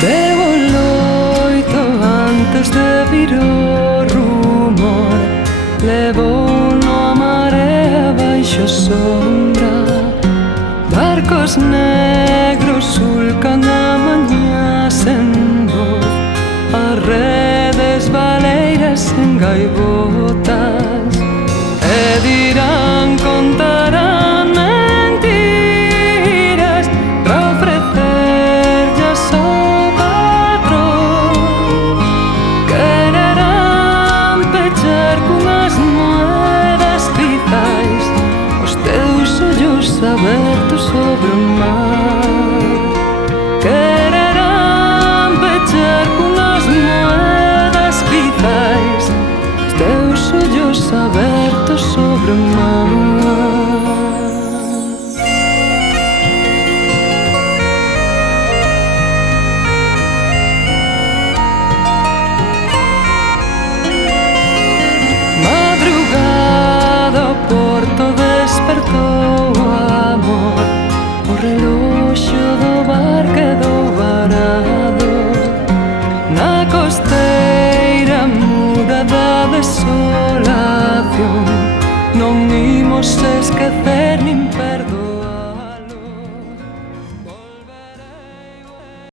Bebo loito antes de vir o rumor. Levo no marea baixo sombra. Barcos negros sulcan a mañá sen voz. As redes baleiras en gaivotas. E dirán, contarán mentiras para ofrecerllas ao patrón. Quererán pechar cunhas moedas quizais os teus ollos abertos sobre o mar. Quererán pechar cunhas moedas quizais os teus ollos abertos sobre o mar. Madrugada o porto despertou o amor. O reloxo do bar quedou varado na costeira muda da desolación. Non imos esquecer nin perdoar.